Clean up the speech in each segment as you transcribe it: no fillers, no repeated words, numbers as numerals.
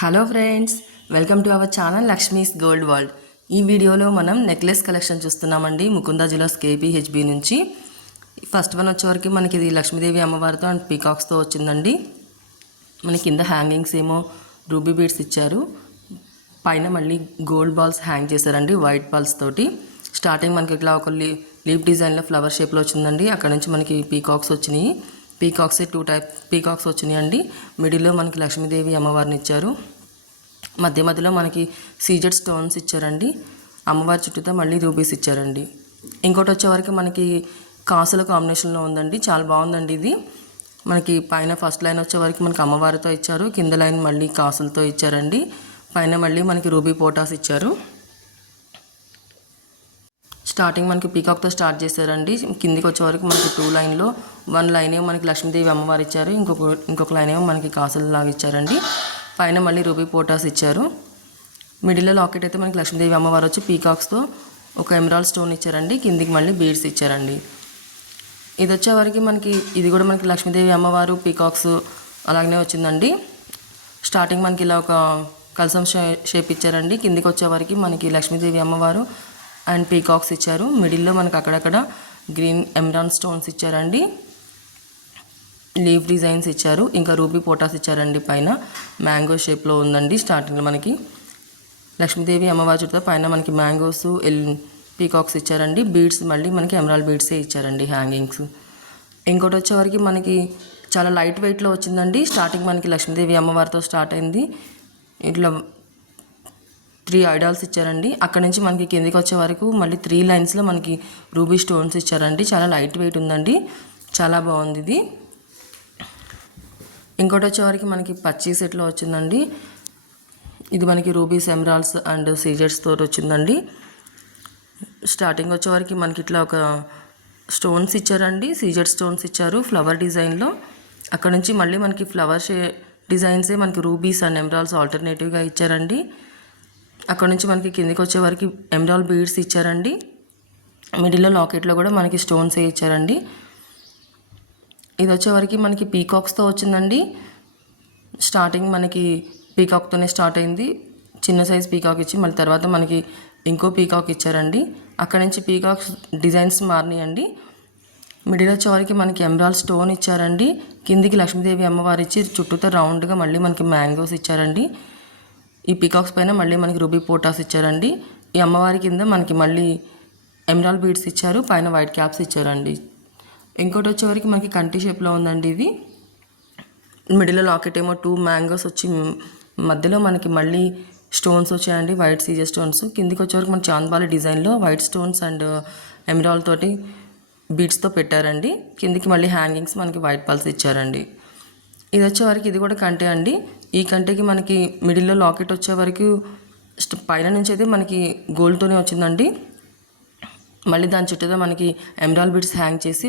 Hello friends, welcome to our channel Lakshmi's gold world. ఈ వీడియోలో మనం నెక్లెస్ కలెక్షన్ చూస్తున్నామండి. ముకుందా జ్యువెలర్స్ కేపీహెచ్బి నుంచి. ఫస్ట్ వన్ వచ్చేవరకు మనకి ఇది లక్ష్మీదేవి అమ్మవారితో అండ్ పీకాక్స్తో వచ్చిందండి. మనకి కింద హ్యాంగింగ్స్ ఏమో రూబీ బీడ్స్ ఇచ్చారు, పైన మళ్ళీ గోల్డ్ బాల్స్ హ్యాంగ్ చేశారండి వైట్ బాల్స్ తోటి. స్టార్టింగ్ మనకి ఇట్లా ఒక లీఫ్ డిజైన్లో ఫ్లవర్ షేప్లో వచ్చిందండి. అక్కడ నుంచి మనకి పీకాక్స్ వచ్చినాయి. పీకాక్స్ 2 టైప్ పీకాక్స్ వచ్చినాయి అండి. మిడిల్లో మనకి లక్ష్మీదేవి అమ్మవారిని ఇచ్చారు. మధ్య మధ్యలో మనకి సీజెడ్ స్టోన్స్ ఇచ్చారండి. అమ్మవారి చుట్టూతో మళ్ళీ రూబీస్ ఇచ్చారండి. ఇంకోటి వచ్చేవరకు మనకి కాసుల కాంబినేషన్లో ఉందండి. చాలా బాగుందండి ఇది. మనకి పైన ఫస్ట్ లైన్ వచ్చేవరకు మనకి అమ్మవారితో ఇచ్చారు, కింద లైన్ మళ్ళీ కాసులతో ఇచ్చారండి, పైన మళ్ళీ మనకి రూబీ పోటాస్ ఇచ్చారు. స్టార్టింగ్ మనకి పీకాక్తో స్టార్ట్ చేశారండి. కిందికి వచ్చేవరకు మనకి 2 లైన్లో 1 లైన్ ఏమో మనకి లక్ష్మీదేవి అమ్మవారు ఇచ్చారు, ఇంకొక లైన్ ఏమో మనకి కాసులలాగా ఇచ్చారండి, పైన మళ్ళీ రూబీ పోటాస్ ఇచ్చారు. మిడిల్లో లాకెట్ అయితే మనకి లక్ష్మీదేవి అమ్మవారు వచ్చి పీకాక్స్తో ఒక ఎమరాల్డ్ స్టోన్ ఇచ్చారండి, కిందికి మళ్ళీ బీడ్స్ ఇచ్చారండి. ఇది వచ్చేవరకు మనకి ఇది కూడా మనకి లక్ష్మీదేవి అమ్మవారు పీకాక్స్ అలాగనే వచ్చిందండి. స్టార్టింగ్ మనకి ఇలా ఒక కలసం షేప్ ఇచ్చారండి. కిందికి వచ్చేవరకు మనకి లక్ష్మీదేవి అమ్మవారు అండ్ పీకాక్స్ ఇచ్చారు. మిడిల్లో మనకు అక్కడక్కడ గ్రీన్ ఎమరాల్డ్ స్టోన్స్ ఇచ్చారండి, లీఫ్ డిజైన్స్ ఇచ్చారు, ఇంకా రూబీ పోటాస్ ఇచ్చారండి. పైన మ్యాంగో షేప్లో ఉందండి. స్టార్టింగ్లో మనకి లక్ష్మీదేవి అమ్మవారి చుట్టూ పైన మనకి మ్యాంగోస్ పీకాక్స్ ఇచ్చారండి. బీడ్స్ మళ్ళీ మనకి ఎమరాల్డ్ బీడ్సే ఇచ్చారండి హ్యాంగింగ్స్. ఇంకోటి వచ్చేవరకు మనకి చాలా లైట్ వెయిట్లో వచ్చిందండి. స్టార్టింగ్ మనకి లక్ష్మీదేవి అమ్మవారితో స్టార్ట్ అయింది. ఇట్లా 3 ఐడాల్స్ ఇచ్చారండి. అక్కడ నుంచి మనకి కిందికి వచ్చే వరకు మళ్ళీ 3 లైన్స్లో మనకి రూబీ స్టోన్స్ ఇచ్చారండి. చాలా లైట్ వెయిట్ ఉందండి, చాలా బాగుంది ఇది. ఇంకోటి వచ్చేవరకు మనకి పచ్చి సెట్లో వచ్చిందండి. ఇది మనకి రూబీస్ ఎమరాల్డ్స్ అండ్ సీజెడ్స్ తోటి వచ్చిందండి. స్టార్టింగ్ వచ్చేవరకు మనకి ఇట్లా ఒక స్టోన్స్ ఇచ్చారండి, సీజెడ్ స్టోన్స్ ఇచ్చారు ఫ్లవర్ డిజైన్లో. అక్కడ నుంచి మళ్ళీ మనకి ఫ్లవర్ డిజైన్సే మనకి రూబీస్ అండ్ ఎమరాల్డ్స్ ఆల్టర్నేటివ్గా ఇచ్చారండి. అక్కడ నుంచి మనకి కిందికి వచ్చేవరకు ఎమరాల్డ్ బీడ్స్ ఇచ్చారండి. మిడిల్లో లాకెట్లో కూడా మనకి స్టోన్సే ఇచ్చారండి. ఇది వచ్చేవరకు మనకి పీకాక్స్తో వచ్చిందండి. స్టార్టింగ్ మనకి పీకాక్తోనే స్టార్ట్ అయింది. చిన్న సైజ్ పీకాక్ ఇచ్చి మళ్ళీ తర్వాత మనకి ఇంకో పీకాక్ ఇచ్చారండి. అక్కడ నుంచి పీకాక్స్ డిజైన్స్ మారినాయండి. మిడిల్ వచ్చేవరకు మనకి ఎమరాల్డ్ స్టోన్ ఇచ్చారండి. కిందికి లక్ష్మీదేవి అమ్మవారు ఇచ్చి చుట్టూతో రౌండ్గా మళ్ళీ మనకి మ్యాంగోస్ ఇచ్చారండి. ఈ పీకాక్స్ పైన మళ్ళీ మనకి రూబీ పోటాస్ ఇచ్చారండి. ఈ అమ్మవారి కింద మనకి మళ్ళీ ఎమరాల్డ్ బీడ్స్ ఇచ్చారు, పైన వైట్ క్యాప్స్ ఇచ్చారండి. ఇంకోటి వచ్చేవరకు మనకి కంటి షేప్లో ఉందండి ఇది. మిడిల్లో లాకెట్ ఏమో 2 మ్యాంగోస్ వచ్చి మధ్యలో మనకి మళ్ళీ స్టోన్స్ వచ్చాయండి, వైట్ సీజర్ స్టోన్స్. కిందికి వచ్చేవరకు మన చాంద్బాలి డిజైన్లో వైట్ స్టోన్స్ అండ్ ఎమరాల్డ్ తోటి బీడ్స్తో పెట్టారండి. కిందికి మళ్ళీ హ్యాంగింగ్స్ మనకి వైట్ పల్స్ ఇచ్చారండి. ఇది వచ్చేవరకు ఇది కూడా కంటే అండి. ఈ కంటెకి మనకి మిడిల్లో లాకెట్ వచ్చేవరకు పైన నుంచి అయితే మనకి గోల్డ్తోనే వచ్చిందండి. మళ్ళీ దాని చుట్టూతో మనకి ఎమరాల్డ్ బీడ్స్ హ్యాంగ్ చేసి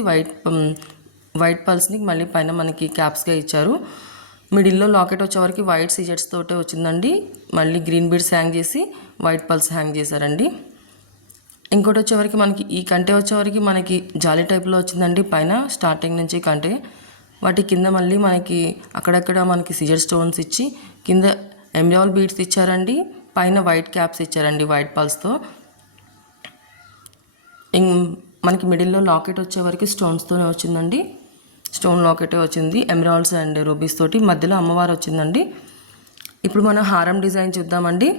వైట్ పల్స్ని మళ్ళీ పైన మనకి క్యాప్స్గా ఇచ్చారు. మిడిల్లో లాకెట్ వచ్చేవరకు వైట్ సీజెట్స్ తోటే వచ్చిందండి. మళ్ళీ గ్రీన్ బీడ్స్ హ్యాంగ్ చేసి వైట్ పల్స్ హ్యాంగ్ చేశారండి. ఇంకోటి వచ్చేవరకు మనకి ఈ కంటే వచ్చేవరకు మనకి జాలీ టైప్లో వచ్చిందండి. పైన స్టార్టింగ్ నుంచి కంటే వాటి కింద మళ్ళీ మనకి అక్కడక్కడ మనకి సిజర్ స్టోన్స్ ఇచ్చి కింద ఎమరాల్డ్ బీడ్స్ ఇచ్చారండి, పైన వైట్ క్యాప్స్ ఇచ్చారండి వైట్ పల్స్తో. మనకి మిడిల్లో లాకెట్ వచ్చేవరకు స్టోన్స్తోనే వచ్చిందండి. స్టోన్ లాకెటే వచ్చింది, ఎమరాల్డ్స్ అండ్ రూబీస్ తోటి. మధ్యలో అమ్మవారు వచ్చిందండి. ఇప్పుడు మనం హారం డిజైన్ చూద్దామండి.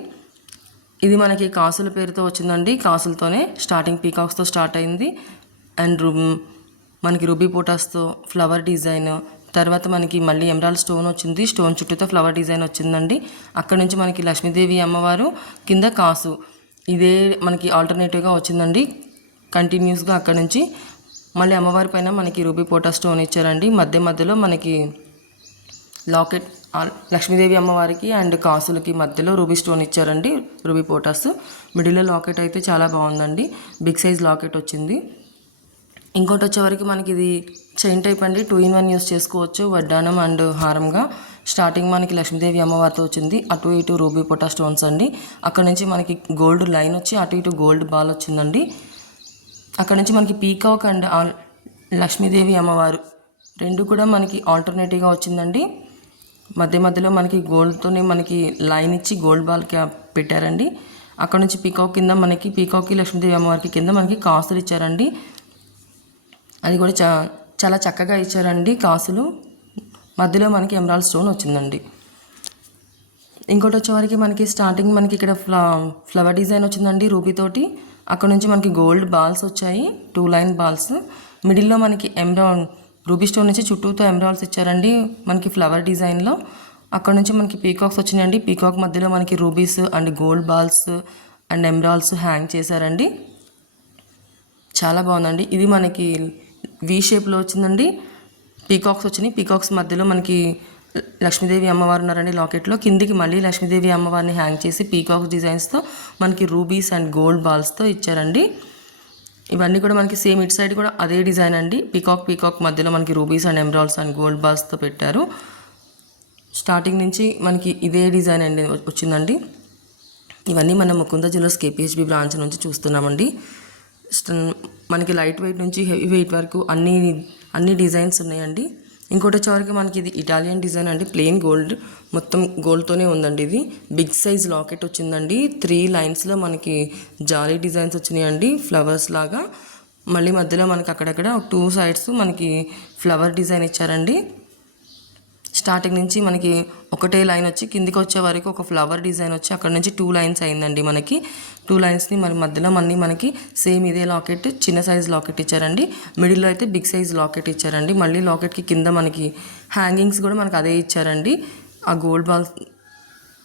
ఇది మనకి కాసుల పేరుతో వచ్చిందండి. కాసులతోనే స్టార్టింగ్ పీకాక్స్తో స్టార్ట్ అయింది అండ్ మనకి రూబీ పోటాస్తో ఫ్లవర్ డిజైన్, తర్వాత మనకి మళ్ళీ ఎమరాల్డ్ స్టోన్ వచ్చింది, స్టోన్ చుట్టూతో ఫ్లవర్ డిజైన్ వచ్చిందండి. అక్కడ నుంచి మనకి లక్ష్మీదేవి అమ్మవారు కింద కాసు ఇదే మనకి ఆల్టర్నేటివ్గా వచ్చిందండి. కంటిన్యూస్గా అక్కడ నుంచి మళ్ళీ అమ్మవారి పైన మనకి రూబీ పోటా స్టోన్ ఇచ్చారండి. మధ్యలో మనకి లాకెట్ లక్ష్మీదేవి అమ్మవారికి అండ్ కాసులకి మధ్యలో రూబీ స్టోన్ ఇచ్చారండి, రూబీ పోటాస్. మిడిల్లో లాకెట్ అయితే చాలా బాగుందండి, బిగ్ సైజ్ లాకెట్ వచ్చింది. ఇంకోటి వచ్చేవరకు మనకి ఇది చైన్ టైప్ అండి. 2 in 1 యూస్ చేసుకోవచ్చు, వడ్డానం అండ్ హారంగా. స్టార్టింగ్ మనకి లక్ష్మీదేవి అమ్మవారితో వచ్చింది, అటు ఇటు రూబీ పొటా స్టోన్స్ అండి. అక్కడ నుంచి మనకి గోల్డ్ లైన్ వచ్చి అటు ఇటు గోల్డ్ బాల్ వచ్చిందండి. అక్కడ నుంచి మనకి పీకాక్ అండ్ లక్ష్మీదేవి అమ్మవారు రెండు కూడా మనకి ఆల్టర్నేటివ్గా వచ్చిందండి. మధ్య మధ్యలో మనకి గోల్డ్తోనే మనకి లైన్ ఇచ్చి గోల్డ్ బాల్ క్యాప్ పెట్టారండి. అక్కడ నుంచి పీకాక్ కింద మనకి పీకాక్కి లక్ష్మీదేవి అమ్మవారికి కింద మనకి కాసులు ఇచ్చారండి. అది కూడా చాలా చక్కగా ఇచ్చారండి కాసులు. మధ్యలో మనకి ఎమరాల్డ్ స్టోన్ వచ్చిందండి. ఇంకోటి వచ్చేవారికి మనకి స్టార్టింగ్ మనకి ఇక్కడ ఫ్లవర్ డిజైన్ వచ్చిందండి రూబీతోటి. అక్కడ నుంచి మనకి గోల్డ్ బాల్స్ వచ్చాయి, 2 లైన్ బాల్స్. మిడిల్లో మనకి ఎమరాల్డ్ రూబీ స్టోన్ నుంచి చుట్టూతో ఎమరాల్డ్స్ ఇచ్చారండి మనకి ఫ్లవర్ డిజైన్లో. అక్కడ నుంచి మనకి పీకాక్స్ వచ్చినాయండి. పీకాక్ మధ్యలో మనకి rubies and gold balls and emeralds hang చేశారండి. చాలా బాగుందండి. ఇది మనకి వి షేప్లో వచ్చిందండి. పీకాక్స్ వచ్చినాయి. పీకాక్స్ మధ్యలో మనకి లక్ష్మీదేవి అమ్మవారు ఉన్నారండి లాకెట్లో. కిందికి మళ్ళీ లక్ష్మీదేవి అమ్మవారిని హ్యాంగ్ చేసి పీకాక్స్ డిజైన్స్తో మనకి రూబీస్ అండ్ గోల్డ్ బాల్స్తో ఇచ్చారండి. ఇవన్నీ కూడా మనకి సేమ్ ఇటు సైడ్ కూడా అదే డిజైన్ అండి. పీకాక్ మధ్యలో మనకి rubies and emeralds and gold బాల్స్తో పెట్టారు. స్టార్టింగ్ నుంచి మనకి ఇదే డిజైన్ అండి వచ్చిందండి. ఇవన్నీ మనం ముకుంద జ్యువెలర్స్ కేపీహెచ్బి బ్రాంచ్ నుంచి చూస్తున్నామండి. మనకి లైట్ వెయిట్ నుంచి హెవీ వెయిట్ వరకు అన్ని డిజైన్స్ ఉన్నాయండి. ఇంకోటి వచ్చేవరకు మనకి ఇది ఇటాలియన్ డిజైన్ అండి. ప్లెయిన్ గోల్డ్, మొత్తం గోల్డ్తోనే ఉందండి. ఇది బిగ్ సైజ్ లాకెట్ వచ్చిందండి. 3 లైన్స్లో మనకి జాలీ డిజైన్స్ వచ్చినాయండి ఫ్లవర్స్ లాగా. మళ్ళీ మధ్యలో మనకి అక్కడక్కడ 2 సైడ్స్ మనకి ఫ్లవర్ డిజైన్ ఇచ్చారండి. స్టార్టింగ్ నుంచి మనకి ఒకటే లైన్ వచ్చి కిందికి వచ్చే వరకు ఒక ఫ్లవర్ డిజైన్ వచ్చి అక్కడ నుంచి 2 లైన్స్ అయిందండి. మనకి 2 లైన్స్ని మరి మధ్యలో మనకి సేమ్ ఇదే లాకెట్, చిన్న సైజ్ లాకెట్ ఇచ్చారండి. మిడిల్లో అయితే బిగ్ సైజ్ లాకెట్ ఇచ్చారండి. మళ్ళీ లాకెట్కి కింద మనకి హ్యాంగింగ్స్ కూడా మనకి అదే ఇచ్చారండి. ఆ గోల్డ్ బాల్స్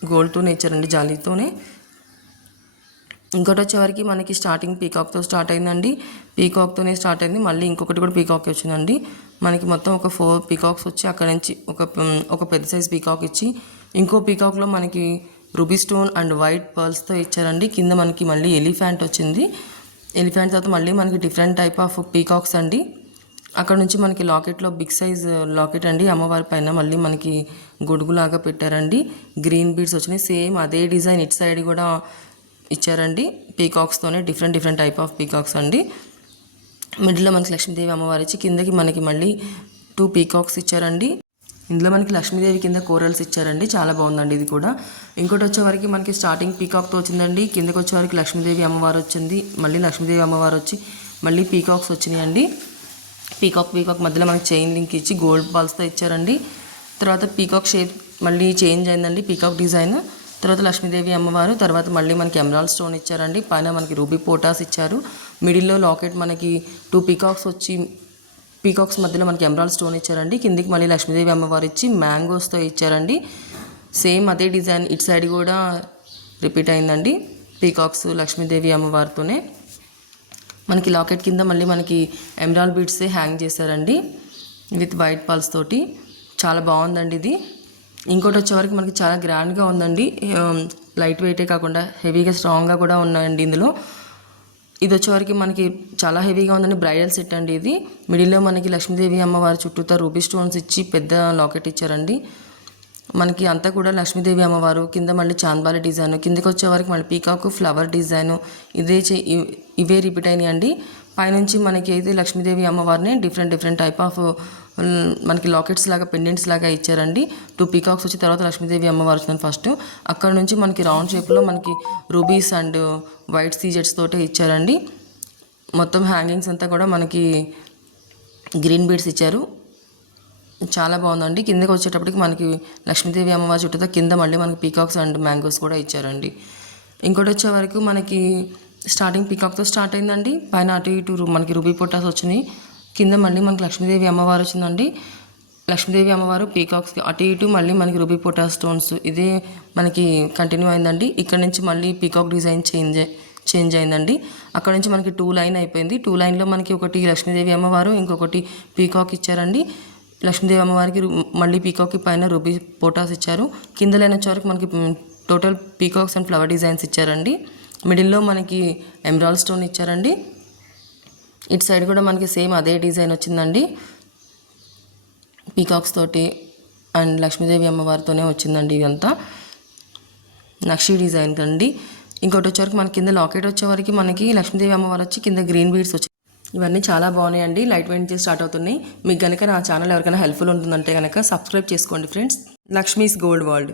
గోల్డ్తోనే ఇచ్చారండి, జాలీతోనే. ఇంకోటి వచ్చేవరకు మనకి స్టార్టింగ్ పీకాక్తో స్టార్ట్ అయిందండి. పీకాక్తోనే స్టార్ట్ అయింది. మళ్ళీ ఇంకొకటి కూడా పీకాక్ వచ్చిందండి. మనకి మొత్తం ఒక 4 పీకాక్స్ వచ్చి అక్కడ నుంచి ఒక పెద్ద సైజ్ పీకాక్ ఇచ్చి ఇంకో పీకాక్లో మనకి రూబీ స్టోన్ అండ్ వైట్ పర్ల్స్తో ఇచ్చారండి. కింద మనకి మళ్ళీ ఎలిఫెంట్ వచ్చింది. ఎలిఫెంట్ తర్వాత మళ్ళీ మనకి డిఫరెంట్ టైప్ ఆఫ్ పీకాక్స్ అండి. అక్కడ నుంచి మనకి లాకెట్లో బిగ్ సైజ్ లాకెట్ అండి. అమ్మవారి పైన మళ్ళీ మనకి గొడుగులాగా పెట్టారండి. గ్రీన్ బీడ్స్ వచ్చినాయి. సేమ్ అదే డిజైన్ ఇటు సైడ్ కూడా ఇచ్చారండి. పీకాక్స్తోనే డిఫరెంట్ టైప్ ఆఫ్ పీకాక్స్ అండి. మిడిల్లో మనకి లక్ష్మీదేవి అమ్మవారి ఇచ్చి కిందకి మనకి మళ్ళీ 2 పీకాక్స్ ఇచ్చారండి. ఇందులో మనకి లక్ష్మీదేవి కింద కోరల్స్ ఇచ్చారండి. చాలా బాగుందండి ఇది కూడా. ఇంకోటి వచ్చేవరకు మనకి స్టార్టింగ్ పీకాక్తో వచ్చిందండి. కిందకి వచ్చేవరకు లక్ష్మీదేవి అమ్మవారు వచ్చింది. మళ్ళీ లక్ష్మీదేవి అమ్మవారు వచ్చి మళ్ళీ పీకాక్స్ వచ్చినాయండి. పీకాక్ మధ్యలో మనకి చైన్ లింక్ ఇచ్చి గోల్డ్ బాల్స్తో ఇచ్చారండి. తర్వాత పీకాక్ షేప్ మళ్ళీ చేంజ్ అయిందండి. పీకాక్ డిజైన్ తర్వాత లక్ష్మీదేవి అమ్మవారు, తర్వాత మళ్ళీ మనకి ఎమరాల్డ్ స్టోన్ ఇచ్చారండి. పైన మనకి రూబీ పోటాస్ ఇచ్చారు. మిడిల్లో లాకెట్ మనకి 2 పీకాక్స్ వచ్చి పీకాక్స్ మధ్యలో మనకి ఎమరాల్డ్ స్టోన్ ఇచ్చారండి. కిందికి మళ్ళీ లక్ష్మీదేవి అమ్మవారు ఇచ్చి మ్యాంగోస్తో ఇచ్చారండి. సేమ్ అదే డిజైన్ ఇటు సైడ్ కూడా రిపీట్ అయిందండి. పీకాక్స్ లక్ష్మీదేవి అమ్మవారితోనే మనకి లాకెట్ కింద మళ్ళీ మనకి ఎమరాల్డ్ బీడ్స్ హ్యాంగ్ చేశారండి విత్ వైట్ పల్స్ తోటి. చాలా బాగుందండి ఇది. ఇంకోటి వచ్చేవరకు మనకి చాలా గ్రాండ్గా ఉందండి. లైట్ వెయిటే కాకుండా హెవీగా స్ట్రాంగ్గా కూడా ఉన్నాయండి ఇందులో. ఇది వచ్చేవరకు మనకి చాలా హెవీగా ఉందండి. బ్రైడల్ సెట్ అండి ఇది. మిడిల్లో మనకి లక్ష్మీదేవి అమ్మవారి చుట్టూతో రూబీ స్టోన్స్ ఇచ్చి పెద్ద లాకెట్ ఇచ్చారండి. మనకి అంతా కూడా లక్ష్మీదేవి అమ్మవారు, కింద మళ్ళీ చాంద్బాలి డిజైన్, కిందకి వచ్చేవరకు మళ్ళీ పీకాక్ ఫ్లవర్ డిజైను ఇవే రిపీట్ అయినాయండి. పైనుంచి మనకి అయితే లక్ష్మీదేవి అమ్మవారిని డిఫరెంట్ టైప్ ఆఫ్ మనకి లాకెట్స్ లాగా పెండెంట్స్ లాగా ఇచ్చారండి. 2 పీకాక్స్ వచ్చి తర్వాత లక్ష్మీదేవి అమ్మవారు వచ్చింది ఫస్ట్. అక్కడ నుంచి మనకి రౌండ్ షేప్లో మనకి రూబీస్ అండ్ వైట్ సీజెట్స్ తోటే ఇచ్చారండి. మొత్తం హ్యాంగింగ్స్ అంతా కూడా మనకి గ్రీన్ బీడ్స్ ఇచ్చారు. చాలా బాగుందండి. కిందకి వచ్చేటప్పటికి మనకి లక్ష్మీదేవి అమ్మవారి చుట్టూతో కింద మళ్ళీ మనకి పీకాక్స్ అండ్ మ్యాంగోస్ కూడా ఇచ్చారండి. ఇంకోటి వచ్చే వరకు మనకి స్టార్టింగ్ పీకాక్తో స్టార్ట్ అయిందండి. పైన అటు ఇటు మనకి రూబీ పొటాస్ వచ్చినాయి. కింద మళ్ళీ మనకి లక్ష్మీదేవి అమ్మవారు వచ్చిందండి. లక్ష్మీదేవి అమ్మవారు పీకాక్స్కి అటు ఇటు మళ్ళీ మనకి రూబీ పొటాస్ స్టోన్స్ ఇదే మనకి కంటిన్యూ అయిందండి. ఇక్కడ నుంచి మళ్ళీ పీకాక్ డిజైన్ చేంజ్ అయిందండి. అక్కడ నుంచి మనకి 2 లైన్ అయిపోయింది. 2 లైన్లో మనకి ఒకటి లక్ష్మీదేవి అమ్మవారు, ఇంకొకటి పీకాక్ ఇచ్చారండి. లక్ష్మీదేవి అమ్మవారికి మళ్ళీ పీకాక్కి పైన రూబీ పొటాస్ ఇచ్చారు. కింద లైన్ వచ్చే వరకు మనకి total peacocks and flower designs ఇచ్చారండి. మిడిల్లో మనకి ఎమరాల్డ్ స్టోన్ ఇచ్చారండి. ఇటు సైడ్ కూడా మనకి సేమ్ అదే డిజైన్ వచ్చిందండి. పీకాక్స్ తోటి అండ్ లక్ష్మీదేవి అమ్మవారితోనే వచ్చిందండి. ఇదంతా నక్షి డిజైన్ అండి. ఇంకోటి వచ్చేవరకు మనకి కింద లాకెట్ వచ్చేవరకు మనకి లక్ష్మీదేవి అమ్మవారు వచ్చి కింద గ్రీన్ బీడ్స్ వచ్చి ఇవన్నీ చాలా బాగున్నాయండి. లైట్ వెయిట్ నుంచి స్టార్ట్ అవుతున్నాయి. మీకు కనుక నా ఛానల్ ఎవరికైనా హెల్ప్ఫుల్ ఉంటుందంటే కనుక సబ్స్క్రైబ్ చేసుకోండి ఫ్రెండ్స్. Lakshmi's gold world.